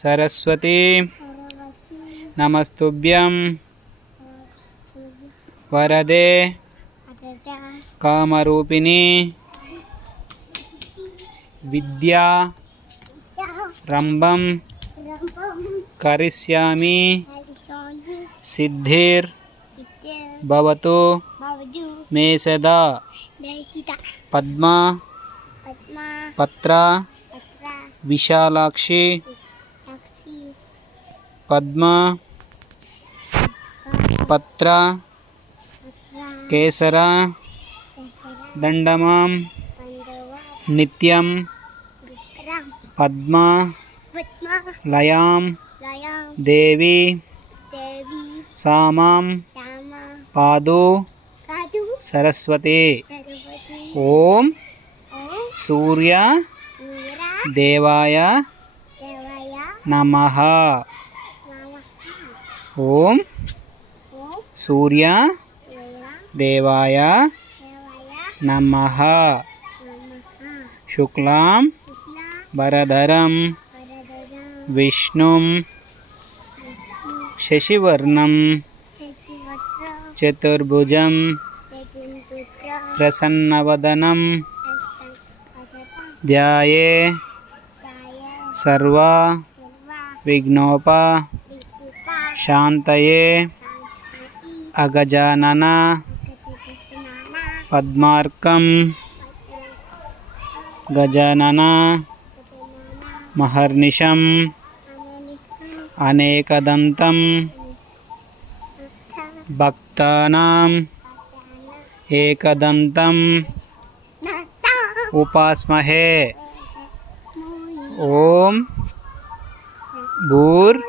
सरस्वती नमस्तुभ्यं वरदे कामरूपिणी विद्या रंभं करिष्यामि सिद्धिर् भवतु मे सदा पद्मा पत्र विशालाक्षी पद्मा पत्र केसर दंडमां नित्यं पद्मा लयां देवी सामां पादु सरस्वती। ओम सूर्य देवाय नमः। ओम सूर्य देवाय नमः। शुक्लां वरदरं विष्णुं शशिवर्णं चतुर्भुजं प्रसन्नवदनं ध्याये सर्व विघ्नोप शांतये अगजानन पद्मार्कं गजानन महर्निशं अनेकदन्तं भक्तानां एकदन्तं उपास्महे। ओम भूर्